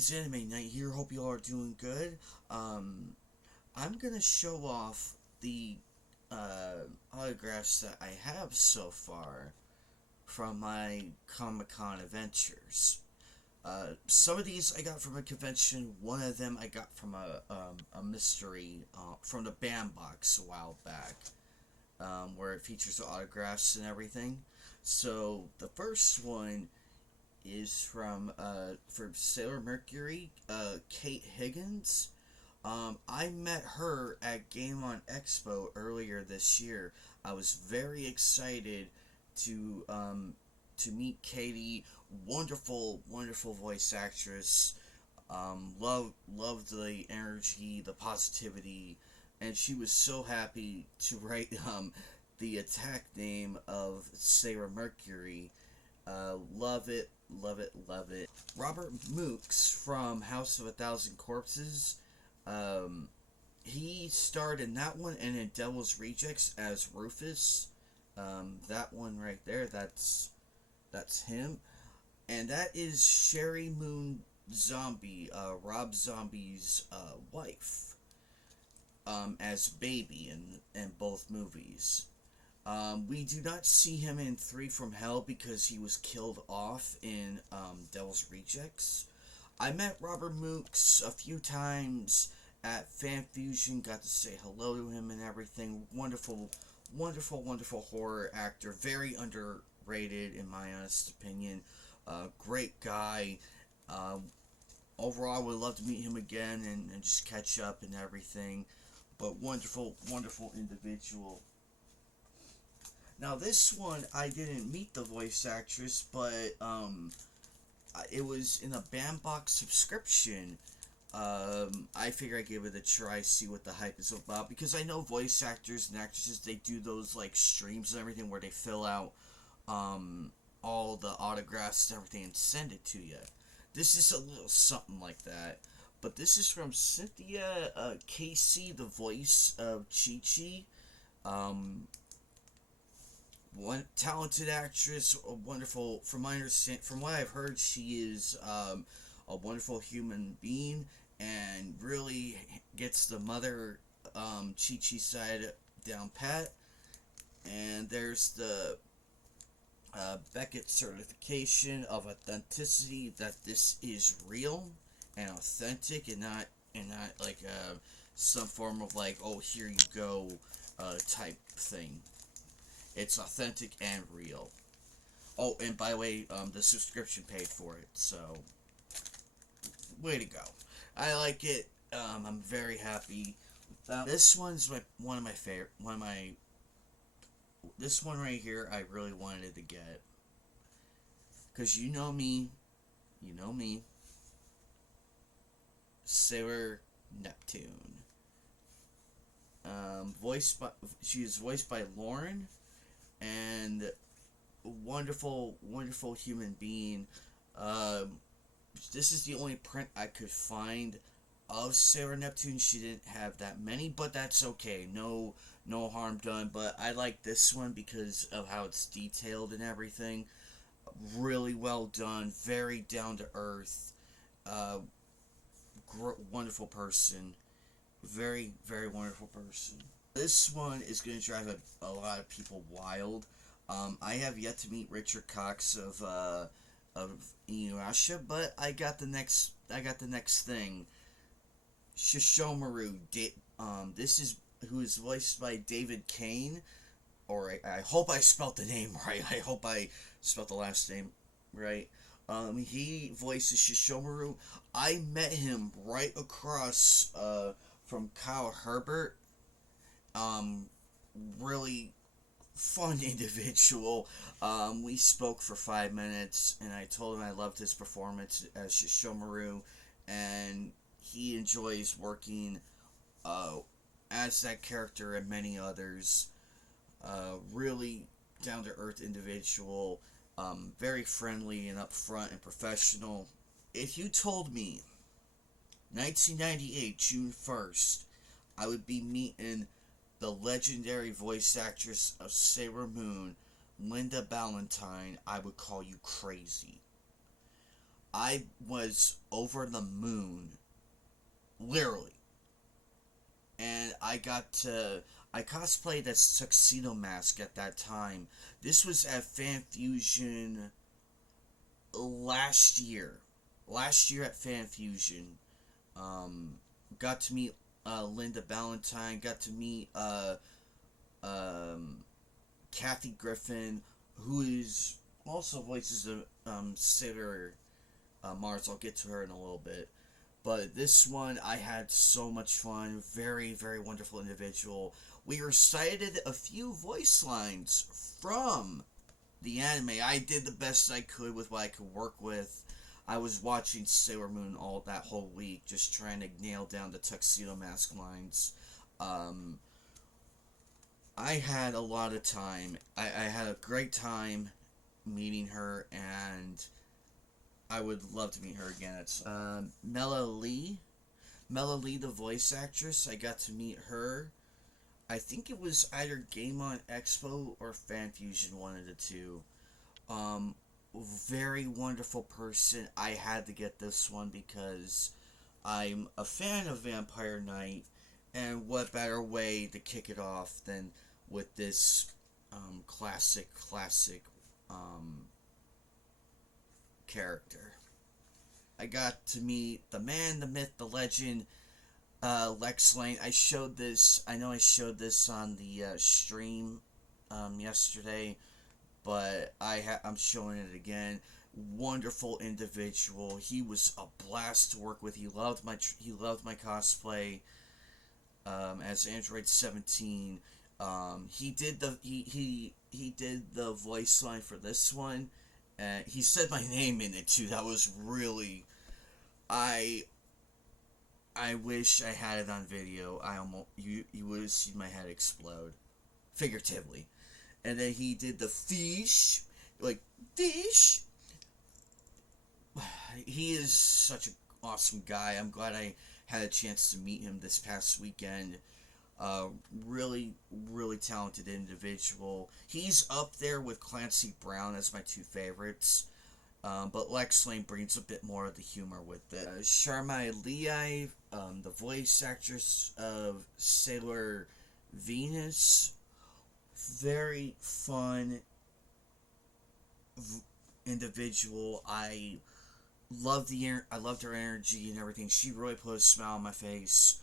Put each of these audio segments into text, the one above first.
guys, Anime Night here. Hope you all are doing good. I'm gonna show off the autographs that I have so far from my Comic-Con adventures. Some of these I got from a convention. One of them I got from a mystery from the Bandbox a while back, where it features the autographs and everything. So the first one is from Sailor Mercury, Kate Higgins. I met her at Game on Expo earlier this year. I was very excited to meet Katie. Wonderful, wonderful voice actress. Loved the energy, the positivity, and she was so happy to write the attack name of Sailor Mercury. Love it, love it, love it. Robert Mooks from House of a Thousand Corpses. He starred in that one and in Devil's Rejects as Rufus. That one right there, that's him. And that is Sherry Moon Zombie, Rob Zombie's wife, as Baby in both movies. We do not see him in 3 from Hell because he was killed off in Devil's Rejects. I met Robert Mooks a few times at Fan Fusion, got to say hello to him and everything. Wonderful, wonderful, wonderful horror actor. Very underrated in my honest opinion. Great guy. Overall, I would love to meet him again and just catch up and everything. But wonderful, wonderful individual. Now this one, I didn't meet the voice actress, but it was in a Bandbox subscription. I figure I give it a try, see what the hype is about, because I know voice actors and actresses, they do those like streams and everything where they fill out all the autographs and everything and send it to you. This is a little something like that. But this is from Cynthia Casey, the voice of Chi-Chi. One talented actress, a wonderful. From what I've heard, she is a wonderful human being and really gets the mother Chi-Chi side down pat. And there's the Beckett certification of authenticity, that this is real and authentic and not like some form of like, oh, here you go type thing. It's authentic and real. Oh, and by the way, the subscription paid for it, so way to go. I like it. I'm very happy with that. This one's one of my favorite. This one right here, I really wanted to get, because you know me, Sailor Neptune. She is voiced by Lauren, and wonderful, wonderful human being. This is the only print I could find of Sailor Neptune. She didn't have that many, but that's okay. No harm done. But I like this one because of how it's detailed and everything. Really well done. Very down to earth. Wonderful person. Very, very wonderful person. This one is going to drive a lot of people wild. I have yet to meet Richard Cox of Inuyasha, but I got the next thing. Shishomaru. This is who is voiced by David Kane, or I hope I spelt the name right. I hope I spelt the last name right. He voices Shishomaru. I met him right across from Kyle Herbert. Really fun individual. We spoke for 5 minutes, and I told him I loved his performance as Shishomaru, and he enjoys working as that character and many others. Really down-to-earth individual, very friendly and upfront and professional. If you told me 1998, June 1st, I would be meeting the legendary voice actress of Sailor Moon, Linda Ballantyne, I would call you crazy. I was over the moon, literally. And I cosplayed as Tuxedo Mask at that time. This was at Fan Fusion last year. Last year at Fan Fusion. Um, got to meet Linda Ballantyne, got to meet um, Kathy Griffin, who is also voices of Sailor Mars. I'll get to her in a little bit. But this one, I had so much fun. Very, very wonderful individual. We recited a few voice lines from the anime. I did the best I could with what I could work with. I was watching Sailor Moon all that whole week, just trying to nail down the Tuxedo Mask lines. Um, I had a lot of time. I had a great time meeting her, and I would love to meet her again. It's Mela Lee. Mela Lee, the voice actress. I got to meet her. I think it was either Game On Expo or Fan Fusion, one of the two. Um, Very wonderful person. I had to get this one because I'm a fan of Vampire Knight, and what better way to kick it off than with this classic um, character. I got to meet the man, the myth, the legend, Lex Lane. I know I showed this on the stream yesterday, but I'm showing it again. Wonderful individual. He was a blast to work with. He loved my cosplay as Android 17. He did the voice line for this one. He said my name in it too. That was really I wish I had it on video. You would have seen my head explode, figuratively. And then he did the fish, like fish. He is such an awesome guy. I'm glad I had a chance to meet him this past weekend. Really, really talented individual. He's up there with Clancy Brown as my two favorites. But Lex Lane brings a bit more of the humor with it. Sharma Leai, the voice actress of Sailor Venus, very fun individual. I loved her energy and everything. She really put a smile on my face.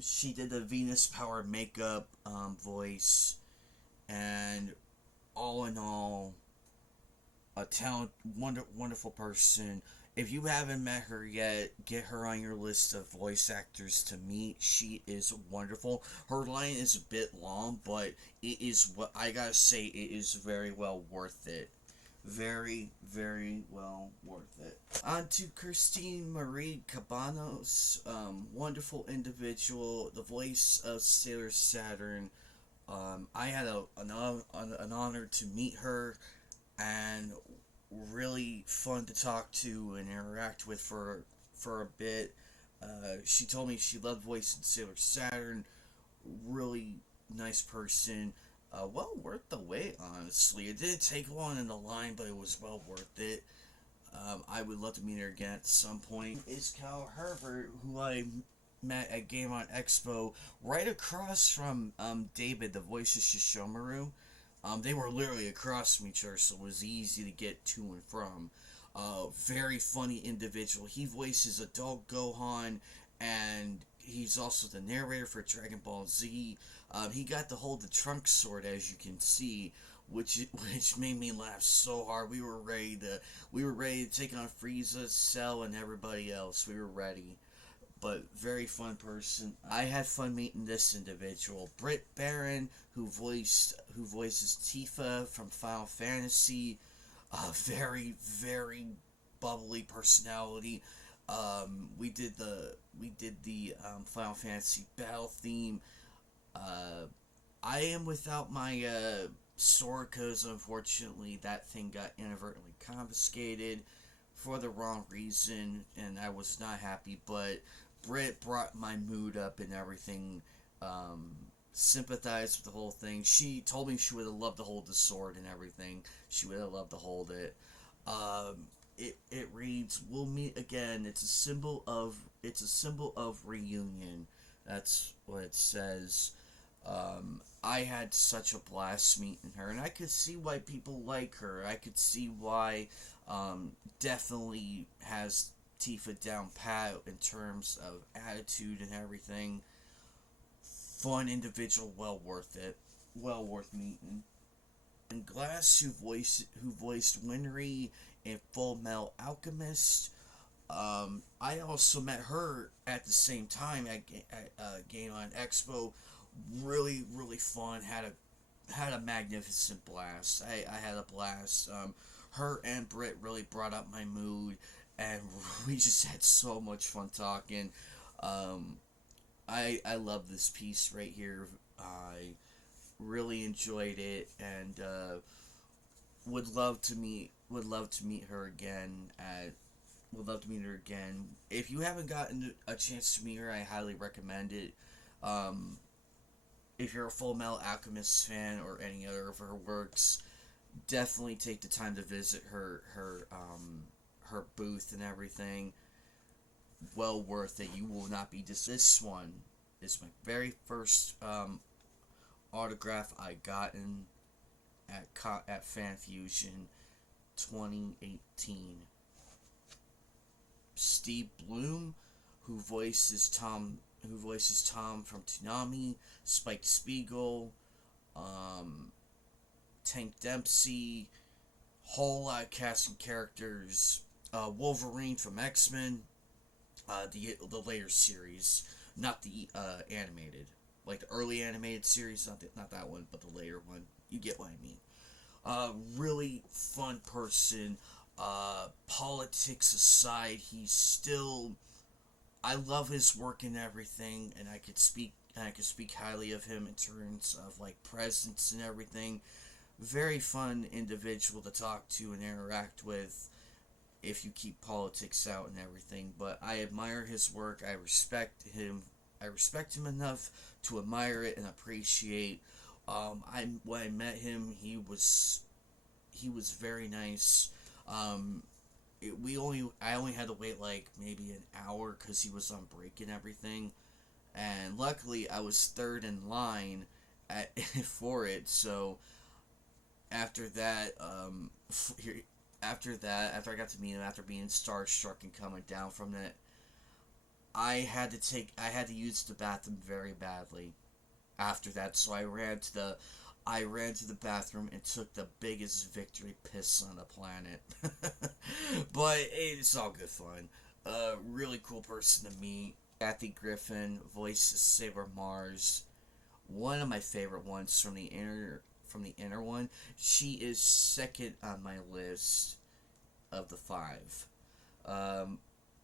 She did the Venus powered makeup voice, and all in all, a wonderful person. If you haven't met her yet, get her on your list of voice actors to meet. She is wonderful. Her line is a bit long, but it is, what I gotta say, it is very well worth it. Very, very well worth it. On to Christine Marie Cabanos, wonderful individual, the voice of Sailor Saturn. I had an honor to meet her, and really fun to talk to and interact with for a bit. She told me she loved voicing Sailor Saturn. Really nice person. Well worth the wait, honestly. It didn't take long in the line, but it was well worth it. I would love to meet her again at some point. Is Cal Herbert, who I met at Game On Expo, right across from David, the voice of Shishomaru. They were literally across from each other, so it was easy to get to and from. Very funny individual. He voices adult Gohan, and he's also the narrator for Dragon Ball Z. He got to hold the trunk sword, as you can see, which made me laugh so hard. We were ready to take on Frieza, Cell, and everybody else. We were ready. But very fun person. I had fun meeting this individual, Britt Baron, who voices Tifa from Final Fantasy. Very, very bubbly personality. We did the Final Fantasy battle theme. I am without my sword, because unfortunately that thing got inadvertently confiscated for the wrong reason, and I was not happy. But Britt brought my mood up and everything. Sympathized with the whole thing. She told me she would have loved to hold the sword and everything. She would have loved to hold it. it reads, "We'll meet again. It's a symbol of reunion." That's what it says. I had such a blast meeting her, and I could see why people like her. I could see why, definitely has Tifa down pat in terms of attitude and everything. Fun individual, well worth it, well worth meeting. And Glass, who voiced Winry in Full Metal Alchemist. I also met her at the same time at Game on Expo. Really, really fun. Had a magnificent blast. I had a blast. Her and Britt really brought up my mood, and we just had so much fun talking. Um, I love this piece right here. I really enjoyed it, and would love to meet her again at would love to meet her again. If you haven't gotten a chance to meet her, I highly recommend it. Um, if you're a Full Metal Alchemist fan or any other of her works, definitely take the time to visit her booth and everything. Well worth it. You will not be This one is my very first autograph I gotten at Fan Fusion 2018. Steve Bloom, who voices Tom from Toonami, Spike Spiegel, um, Tank Dempsey, whole lot of casting characters. Wolverine from X-Men, the later series, not the animated, like the early animated series, not that one, but the later one. You get what I mean. Really fun person. Politics aside, I love his work and everything, and I could speak highly of him in terms of like presence and everything. Very fun individual to talk to and interact with if you keep politics out and everything. But I admire his work. I respect him. I respect him enough to admire it and appreciate. When I met him, he was very nice. Um, I only had to wait like maybe an hour because he was on break and everything, and luckily I was third in line for it. So after that, after I got to meet him, after being starstruck and coming down from it, I had to use the bathroom very badly after that. So I ran to the bathroom and took the biggest victory piss on the planet. But it's all good fun. Really cool person to meet. Kathy Griffin voices Saber Mars. One of my favorite ones from the inner one. She is second on my list of the five. Um,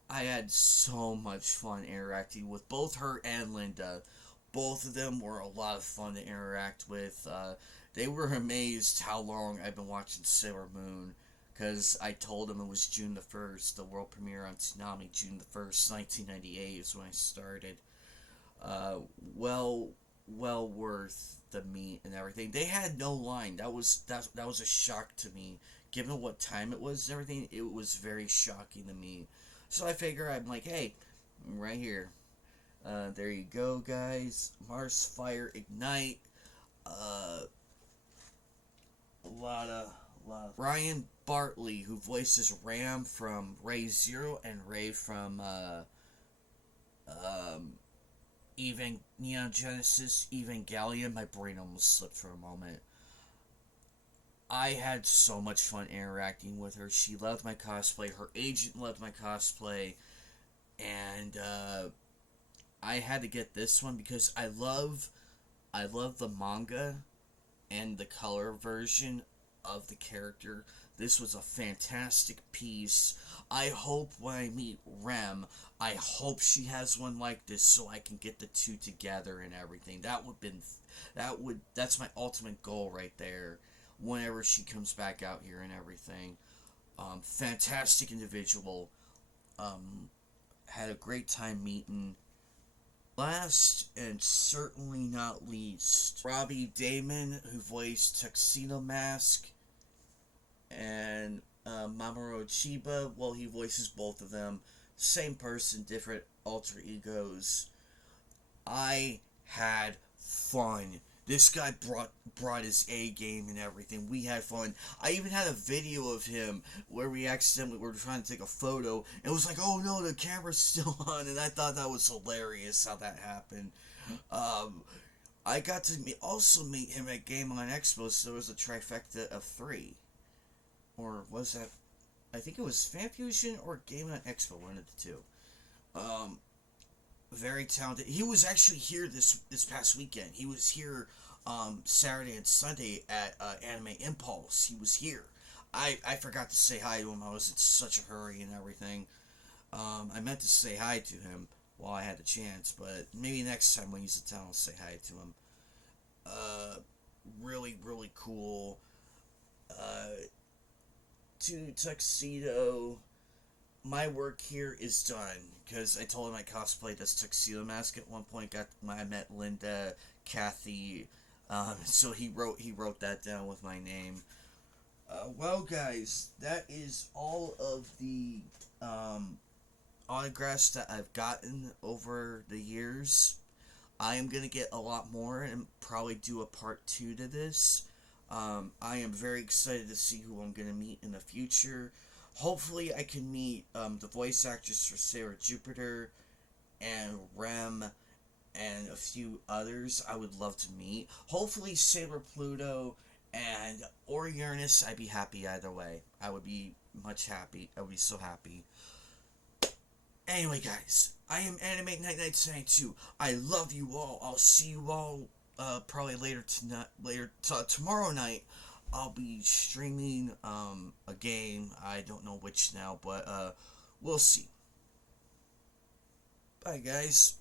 I had so much fun interacting with both her and Linda. Both of them were a lot of fun to interact with. They were amazed how long I've been watching Sailor Moon, because I told them it was June the 1st, the world premiere on Toonami, June the 1st, 1998 is when I started. Uh, well, well worth the meet and everything. They had no line. That was a shock to me. Given what time it was and everything, it was very shocking to me. So I figure I'm like, hey, right here. There you go, guys. Mars Fire Ignite. Uh, a lot of Ryan Bartley, who voices Ram from Ray Zero and Ray from um, Neon Genesis Evangelion. My brain almost slipped for a moment. I had so much fun interacting with her. She loved my cosplay. Her agent loved my cosplay, and I had to get this one because I love the manga and the color version of the character. This was a fantastic piece. I hope when I meet Rem, I hope she has one like this so I can get the two together and everything. That's my ultimate goal right there. Whenever she comes back out here and everything. Fantastic individual. Um, had a great time meeting. Last and certainly not least, Robbie Damon, who voiced Tuxedo Mask, and Mamoru Chiba. Well, he voices both of them. Same person, different alter egos. I had fun. This guy brought his A game and everything. We had fun. I even had a video of him where we accidentally were trying to take a photo. And it was like, oh no, the camera's still on. And I thought that was hilarious how that happened. Um, I got to also meet him at Game On Expo, so there was a trifecta of three. Or was that? I think it was Fan Fusion or Game On Expo, one of the two. Um, Very talented. He was actually here this past weekend. He was here Saturday and Sunday at Anime Impulse. He was here. I forgot to say hi to him. I was in such a hurry and everything. I meant to say hi to him while I had the chance, but maybe next time when he's in town, I'll say hi to him. Uh, really cool. To Tuxedo, my work here is done because I told him I cosplayed this tuxedo mask at one point. Got when I met Linda, Kathy, so he wrote that down with my name. Well, guys, that is all of the autographs that I've gotten over the years. I am gonna get a lot more and probably do a part 2 to this. I am very excited to see who I'm gonna meet in the future. Hopefully, I can meet the voice actress for Sarah Jupiter and Rem and a few others I would love to meet. Hopefully, Sailor Pluto and or Uranus. I'd be happy either way. I would be much happy. I would be so happy. Anyway, guys, I am Anime Night Night 92. I love you all. I'll see you all probably later tonight. Tomorrow night. I'll be streaming a game. I don't know which now, but we'll see. Bye, guys.